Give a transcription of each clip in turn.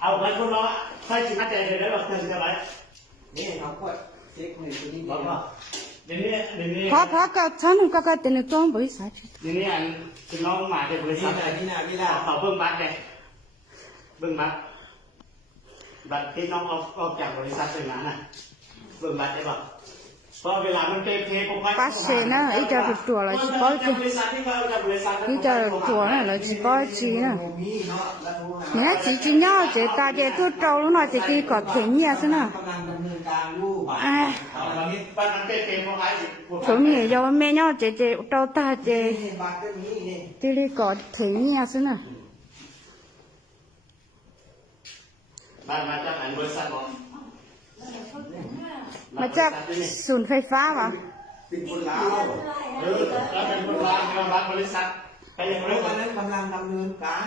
เอาไว้พวกเราใช้ชีวิตใจเลยได้หรอกเธอจะไรนี่เขาก็เช็คมือตัวนี้ บอกว่าเดี๋ยวนี้พอก็ฉันก็เต็นตัวบริษัทเดี๋ยวนี้อันคือน้องมาในบริษัทเขาเบิ่งบัตรเลยเบิ่งบัตรที่น้องออกจากบริษัทเป็นนั้นน่ะเบิ่งบัตรได้ป่ะเพราะเวลามันเทผมไปปัสเซนะไอ้จะเป็นตัวอะไรชิบะจีนี่จะตัวนั่นเลยชิบะจีนะเนี่ยจีเนี่ยเจตาเจตัวโตแล้วน่ะจะกี่ก็เทียสินะผมมียอมแม่เนี่ยเจโตตาเจที่นี่ก็เทียสินะมาจากอันบริษัทบอกมาจากศูนย์ไฟฟ้าป่ะเป็นคนลาวแล้วเป็นคนลาวเป็นบัตรบริษัทใครยังไม่รู้ นั้นกำลังดำเนินการ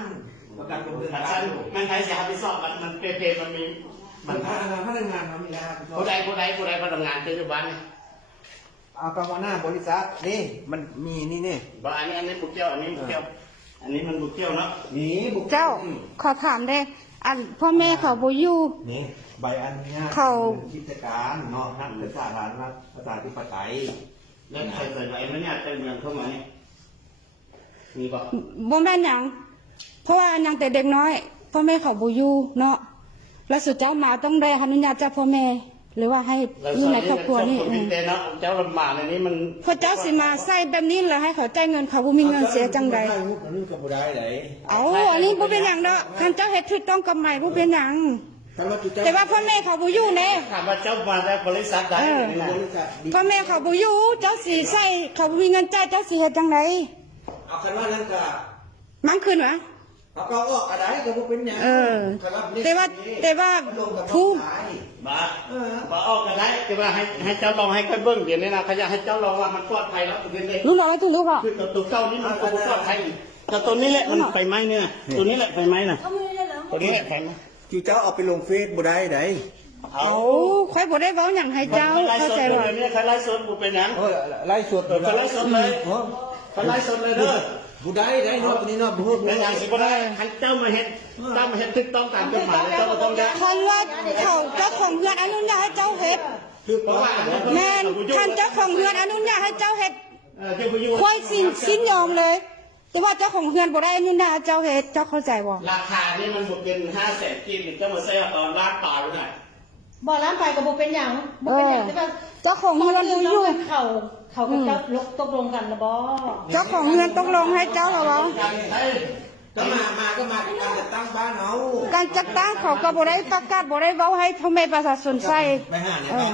ประกันดำเนินการมันใครเสียรับผิดชอบมันมันมีมันพนักงานเขามีนะครับผู้ใดพนักงานที่อยู่บ้านนี่เอากรรมหน้าบริษัทนี่มันมีนี่บอกอันนี้บุกเกี่ยวอันนี้บุกเกี่ยวอันนี้มันบุกเกี่ยวเนาะนี่บุกเจ้าขอถามได้อันพ่อแม่เขาบ่อยู่นี่ใบอนุญาตกิจการเนาะนั่นเป็นสาธารณรัฐประชาธิปไตยแล้วใครใส่ใบอนุญาตเป็นเมืองเข้ามานี่มีบ่บ่แม่นหยังเพราะว่ายังแต่เด็กน้อยพ่อแม่เขาบ่อยู่เนาะแล้วสุดเจ้ามาต้องได้อนุญาตจากพ่อแม่หรือว่าให้อยู่ในครอบครัวนี่เจ้าลำบากในนี้มันพอเจ้าสิมาใส่แบบนี้แล้วให้เขาจ่ายเงินเขาบ่มีเงินเสียจังใดอันนี้ก็บ่ได้ไหนอันนี้บ่เป็นหยังดอกคันเจ้าเฮ็ดถูกต้องกับใหม่บ่เป็นหยังแต่ว่าพ่อแม่เขาบ่อยู่แน่ถามว่าเจ้ามาได้บริษัทใดพ่อแม่เขาบ่อยู่เจ้าสิใส่เขาบ่มีเงินจ่ายเจ้าสิเฮ็ดจังไดเอาคันว่านั่นก็มันขึ้นวะเขาก็ออกอะไรก็บ่เป็นหยังแต่ว่าผู้มาออกกันได้แต่ว่าให้เจ้าลองให้ค่อยเบิ่งเดี๋ยวนี้นะเขาอยากให้เจ้าลองว่ามันปลอดภัยแล้วเดี๋ยวนี้รู้อะไรตัวรู้ป่ะคือตัวเจ้านี่มันปลอดภัยแต่ตัวนี้แหละมันไฟไหม้เนี่ยตัวนี้แหละไฟไหม้น่ะตัวนี้แหละไฟไหม้ที่เจ้าเอาไปลงเฟซบ่ได้ไหนเอาใครบ่ได้เว้าหยังให้เจ้าเข้าใจบ่เนี่ยใครไล่สดบ่เป็นหยังไล่สดไล่สดเลยไล่สดเลยเด้อบ่ได้เนาะนี่เนาะบ่ฮู้เป็นอย่างสิบ่ได้ให้เจ้ามาเฮ็ดถูกต้องตามกฎหมายเจ้าก็ต้องได้คันว่าเขาเจ้าของเรือนอนุญาตให้เจ้าเฮ็ดคือเพราะว่าแม่นคันเจ้าของเรือนอนุญาตให้เจ้าเฮ็ดค่อยสิ้นยอมเลยแต่ว่าเจ้าของเรือนบ่ได้อนุญาตเจ้าเฮ็ดเจ้าเข้าใจบ่ราคานี่มันบ่เป็น500,000กินเจ้ามาใส่ตอนล้านต่อหรือไงบ่ล้านไปก็บ่เป็นหยังบ่เป็นหยังแต่ว่าเจ้าของเรือนบ่อยู่เขากับเจ้าตกลงกันนะบ่เจ้าของเรือนตกลงให้เจ้าเหรอวะก็มาการจัดตั้งบ้านเนาการจัดตั้งเขาก็บ่ได้ประกาศบ่ได้เว้าให้พ่อแม่ประชาชนใส่ไปหาในบ้าน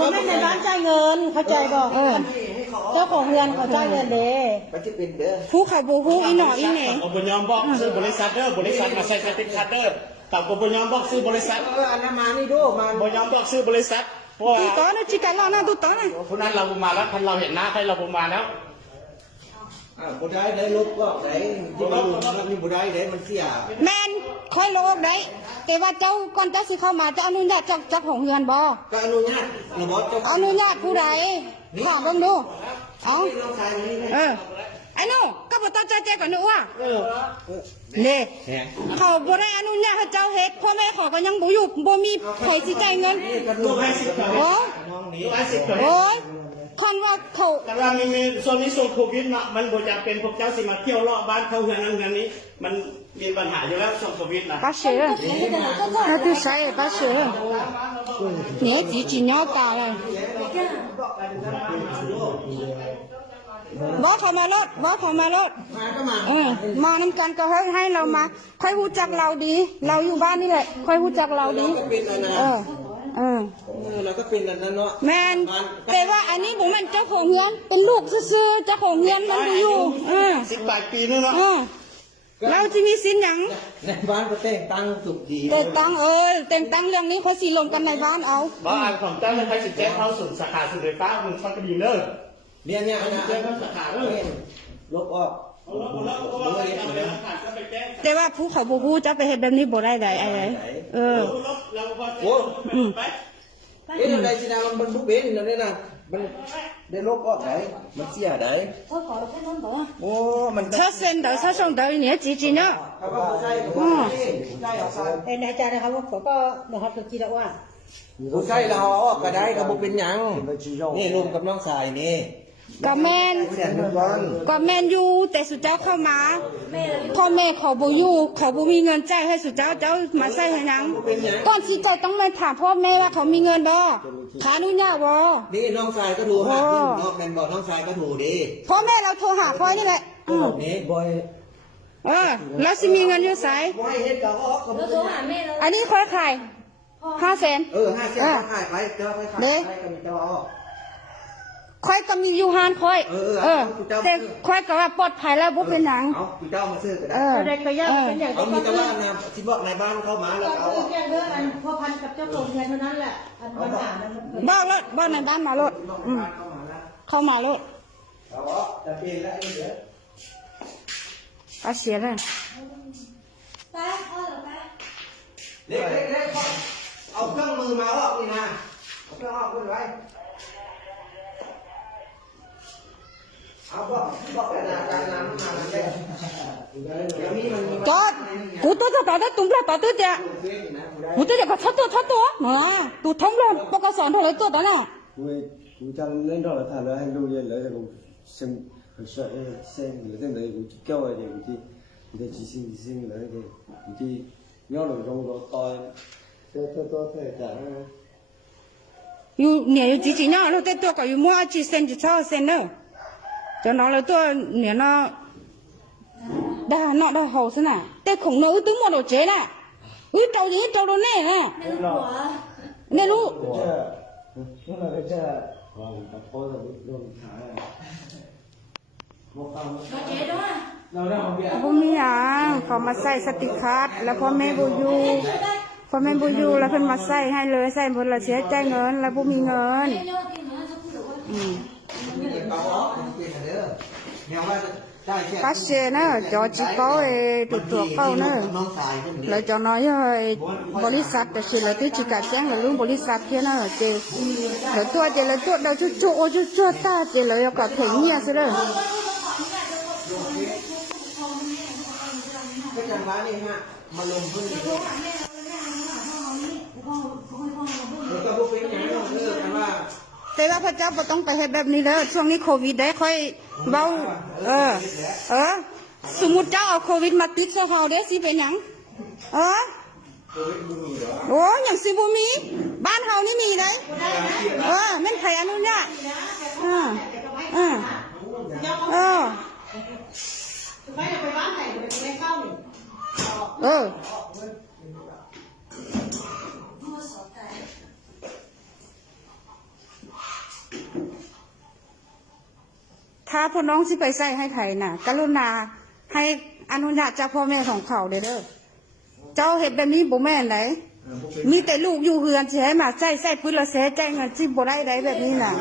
บ่แม่นในบ้านจ่ายเงินเข้าใจบ่เจ้าของเรือนเขาจ่ายเงินเด้มันสิเป็นเด้อผู้เขาบ่ฮู้อีหนออีแหน่บ่ยอมบอกซื้อบริษัทเด้อบริษัทมาใส่ติดคัดเด้อแต่บ่ยอมบอกซื้อบริษัทอันนั้นมานี่ดูมาบ่ยอมบอกซื้อบริษัทดูต่อนะจิกันแล้วนะดูต่อนะคนนั้นเรามาแล้วคันเราเห็นหน้าใครเรามาแล้วบ่ได้ลบก็ได้ที่ว่านี่บ่ได้มันเสียแม่นค่อยลบได้แต่ว่าเจ้าก่อนเจ้าสิเข้ามาจะอนุญาตเจ้าของเรือนบ่ก็อนุญาตบ่เจ้าอนุญาตผู้ใดถามเบิ่งดูเอาไอ้หนูก็บ่ต้องใจก่อนหนูว่านี่เขาบ่ได้อนุญาตให้เจ้าเฮ็ดพ่อแม่เขาก็ยังบ่อยู่บ่มีไผสิจ่ายเงินโอ้ยคันว่าเขาแต่ว่ามีโซนนี้โซนโควิดเนาะมันบ่จะเป็นพวกเจ้าสิมาเที่ยวรอบบ้านเขาเฮือนนั้นนี้มันมีปัญหาอยู่แล้วโซนโควิดนะpas cher là tout ça est pas cher né chỉ nhỏ ta rồiบอสเขามารถมาน้ำกันก็ให้เรามาค่อยรู้จักเราดีเราอยู่บ้านนี่แหละค่อยรู้จักเราดีเราก็เป็นอันนั้นเนาะแม่นแต่ว่าอันนี้ผมเป็นเจ้าของเรือนเป็นลูกซื่อเจ้าของเรือนมันอยู่18 ปีนึงเนาะเราจะมีสินหยังในบ้านก็แต่งตั้งสุขดีแต่งตั้งแต่งตั้งเรื่องนี้เขาสิลงกันในบ้านเอาบ้านของเจ้าใครสิแจ้งเขาสุดสาขาสุดไฟฟ้ามันฟังก็ดีเลยเนี่ยอันนี้แจ้งเขาสาขาเลยลบออกแต่ว่าผู้เขาบูจะไปเห็นแบบนี้บ่ได้ใดอะไรโอ้เอ๊ะอะไรสินะมันบุกเบนนั่นนี่นะ มันได้ลบออกไหนมันเสียไหน เขาขอแค่นั้นเหรอ โอ้มัน 他生的他送的你几几呢？ เขาก็ใช่ใช่เอาใส่ ไอ้นายอาจารย์นะครับว่าเขาก็นะครับตะกี้แล้วว่า ผู้ใช่เราเอาออกก็ได้ก็บ่เป็นหยังนี่รวมกับน้องชายนี่ ก็แม่น เสียทุกวัน ก็แม่นอยู่แต่สุดเจ้าเข้ามาพ่อแม่เขาบ่อยู่เขาบ่มีเงินจ่ายให้สุดเจ้าเจ้ามาใส่ให้หยังก่อนสิจ่ายต้องมาถามพ่อแม่ว่าเขามีเงินบ่ขาอนุญาตบ่ นี่น้องชายก็ถูกหาที่น้องแมนบอกน้องชายก็ถูกดี พ่อแม่เราโทรหาพ่อนี่แหละ นี่บอย แล้วสิมีเงินอยู่ไส บ่ให้เฮ็ดก็ออกก็บ่เป็นหยัง อันนี้ค่อยขาย500,000 5เส้นก็ขายไปเจ้าไปขายไปก็มีเจ้าเอาออก ค่อยก็มีอยู่หานค่อย เจ้า แต่ค่อยก็ว่าปลอดภัยแล้วบ่เป็นหยัง เอาพี่เจ้ามาซื้อก็ได้ เด็กก็ย่าเป็นอย่าง เอามีแต่ว่านะที่บอกในบ้านเข้ามาแล้วเอา แจ้งเรื่องอันพ่อพันกับเจ้าของเรียนเท่านั้นแหละอันปัญหามัน บอกในบ้านมารถ เข้ามารถ เอาออกจะเป็นแล้วเดี๋ยว เอาเสียเลย เล็กเอาเครื่องมือมาออกนี่นะเอาเครื่องออกขึ้นไว้เอาบอกแต่นาการน้ำมาแล้วเดี๋ยวนี้มัน จอดกูตัวจะต่อได้ตุ้มละต่อตัวจะกูตัวจะก็ชัดตัวมาตูท้องเลยปกสอนเท่าไรตัวตอนน่ะ 我家领导来谈了，很多人来这个生很帅，生有的来我就叫来的，我的几星来的，我的鸟笼中个带，多太大了。 อยู่เนี่ยอยู่จีเนาะแล้วแต่ตัวก็อยู่มัวจีเซนจีเท่าเซนเนอะจะนอนแล้วตัวเนี่ยเนาะได้เนาะได้หอซะน่ะแต่ของเนาะตึ้งหมดเจ๊น่ะเจ้าอย่างนี้เจ้าโดนแน่ฮะเนี่ยลูก 这，那个这，我把包的弄开，我放。เราได้ของเบียร์ บ่มีหยังเขามาใส่สติคัดแล้วพ่อแม่บ่อยู่แล้วเพิ่นมาใส่ให้เลยใส่เพิ่นละเสียใจเงินแล้วบ่มีเงิน เอาออกเป็นเด้อแนวว่าได้แค่ bác sĩ nữa cho chị có tụt tụt câu nữa น้องชายขึ้น là cho nói bố lý sạch để chỉ là cái chỉ cả chén là luôn bố lý sạch thế nữa chị là tôi đâu chút ta chị là có thể nghe thế đó ก็จังหวะนี้ฮะมาลงพื้นแล้วก็พวกเป็นอย่างนั้นเลิกกันว่า แต่ว่าพระเจ้าบ่ต้องไปเฮ็ดแบบนี้เด้อช่วงนี้โควิดได้ค่อยเบาสมมุติเจ้าเอาโควิดมาติดใส่เฮาเด้สิเป็นหยังโอ้หยังสิบ่มีบ้านเฮานี่มีเด้แม่นไผอนุญาตไปบ้านไหนไปเข้า ถ้าพ่อน้องสิไปใส่ให้ไผน่ะกรุณาให้อนุญาตจากพ่อแม่ของเขาเด้อเจ้าเฮ็ดแบบนี้บ่แม่นไหนมีแต่ลูกอยู่เฮือนสิให้มาใส่ปืนละเสียใจเงินสิบ่ได้แบบนี้น่ะ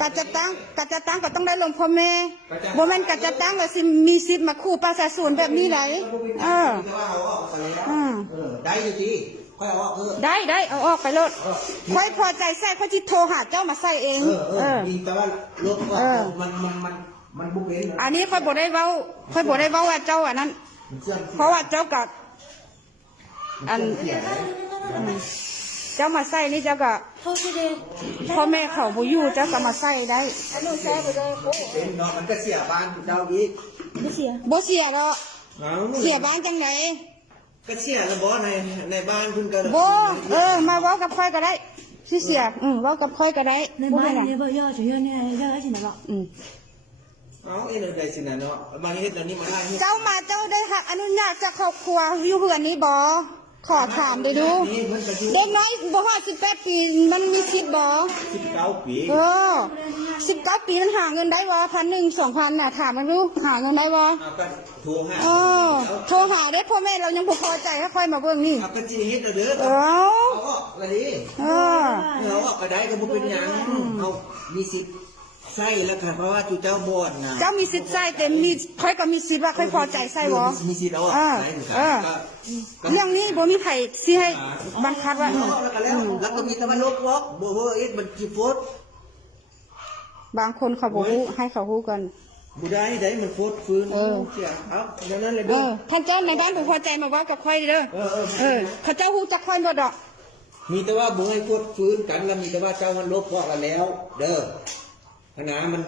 กะจะตั้งก็ต้องได้ลงพ่อแม่บ่แม่นกะจะตั้งแล้วสิมีสิทธิ์มาขู่ประชาชนแบบนี้ไหนได้อยู่ดีค่อยเอาออกได้เอาออกไปรถค่อยพอใจใส่ค่อยสิโทรหาเจ้ามาใส่เองมีแต่ว่ารถมันบุกเป็น อันนี้ค่อยบ่ได้เว้าว่าเจ้าอันนั้นเพราะว่าเจ้ากับอันเจ้ามาใส่นี่เจ้าก็พ่อแม่เขาบ่อยู่เจ้าก็มาใส่ได้อันนู้นใส่บ่ได้โอ้ เป็นเนาะมันก็เสียบ้านเจ้าอีก บ่เสียดอกเสียบ้านจังไหน ก็เสียแล้วบ่ในบ้านคุณก็ บ่มาเว้ากับค่อยก็ได้สิเสียเว้ากับค่อยก็ได้ ในบ้านเนี่ยบ่ย่อจุยเนี่ยย่อที่ไหนบ่ เอาเอ็นได้สินะเนาะบางเฮ็ดอันนี้มาได้ เจ้ามาเจ้าได้รับอนุญาตจากครอบครัวอยู่เฮือนนี้บ่ขอถามได้ดูเด็กน้อยบ่ฮอด18ปีมันมีสิทธิ์บ่19 ปี19 ปีมันหาเงินได้บ่1,000 2,000น่ะถามมันดูหาเงินได้บ่ก็โทรหาโทรหาได้พ่อแม่เรายังบ่พอใจค่อยมาเบิ่งนี่ก็สิเฮ็ดเด้อเอาออกละดิเอาออกก็ได้ก็บ่เป็นหยังเอามีสิทธิ์ ใช่แล้วค่ะเพราะว่าจูเจ้าบอดนะ เจ้ามีสิทธิ์ใส่แต่มีค่อยก็มีสิทธิ์ว่าค่อยพอใจใส่บ่ มีสิทธิ์เอา เรื่องนี้บ่มีไผสิให้บังคับว่า แล้วก็มีแต่ว่าลบวอกโบเอ็ดมันจีโฟส บางคนเขาบ่ฮู้ให้เขาฮู้กัน บุได้ได้มันโฟสฟื้นเสียเอาอย่างนั้นเลยเด้อ ท่านเจ้าในบ้านบ่พอใจมาเว้ากับค่อยเด้อเขาเจ้าฮู้จักค่อยบ่ดอก มีแต่ว่าบุให้โฟสฟื้นกันแล้วมีแต่ว่าเจ้ามันลบวอกแล้ว เด้อขนาดมัน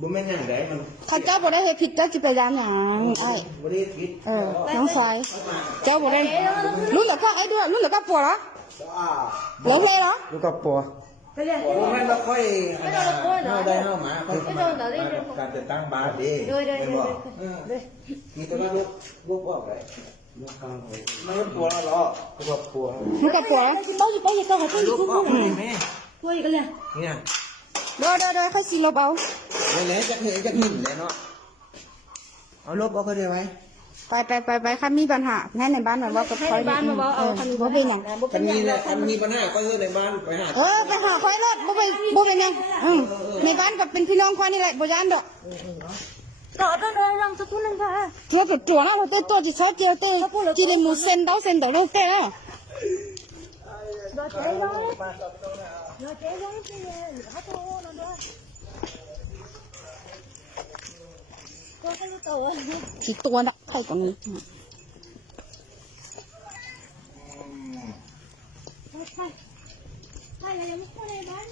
บุแม่นอย่างไรมัน เขาเจ้าบ่ได้เฮ็ดผิดเจ้าสิไปยามหยังไอ้ บุได้ผิด น้องสายเจ้าบ่ได้รุ่นเหลือก็ไอ้ด้วยรุ่นเหลือก็ปัวเหรอเหลือเพลเหรอ ลูกกับปัว บุแม่นเราค่อยเข้าได้เข้ามาค่อยการจะตั้งบาร์ดีไม่บอกมีแต่ว่าลบวอกไรมันปัวแล้วหรอลูกกับปัว ลูกกับปัว bao nhiêu câu hỏi tôi ลบ cũng วอก không เลย hiểu แม่ tôi cái này เนี่ย เด้อค่อยสิลบเอา แล้วจะเห็นจะหินเลยเนาะเอาลบเอาก็ได้ไว้ ไปค่ะมีปัญหาแน่ในบ้านมันว่ากับค่อยบ้านมาบ่บ่เป็นหยัง มันมีนะมันมีปัญหาก็คือในบ้านไปหา ไปหาค่อยรถบ่เป็นหยังในบ้านก็เป็นพี่น้องค่อยนี่แหละบ่ย่านดอก rồi làm cho tôi lên ba เที่ยวตัวนะเราเต้ตัวจิเช้าเจียวเต้จีเลยหมูเส้นเดาลูกเต้แล้ว rồi chạy rồi rồi chạy rồi hết thôi nó đó có cái tàu กี่ตัวนะใครกว่านี้ hai là em có đây bán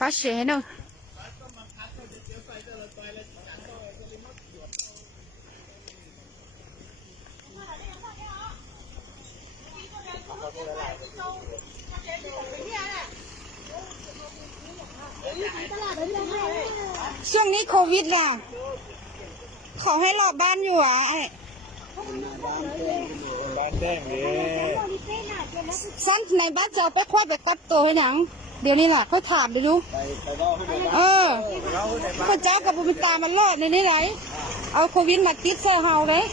ป้าเชนเนอะช่วงนี้โควิดน่ะเขาให้รอบบ้านอยู่อ่ะไอ้สั้นในบ้านจะเอาไปคว้าไปกัดตัวให้หนังเดี๋ยวนี้ล่ะเขาถามเดี๋ยวดูพระเจ้ากับบุญตามันรอดในนี้ไหนเอาโควิดมาติดเสื้อเฮาเลย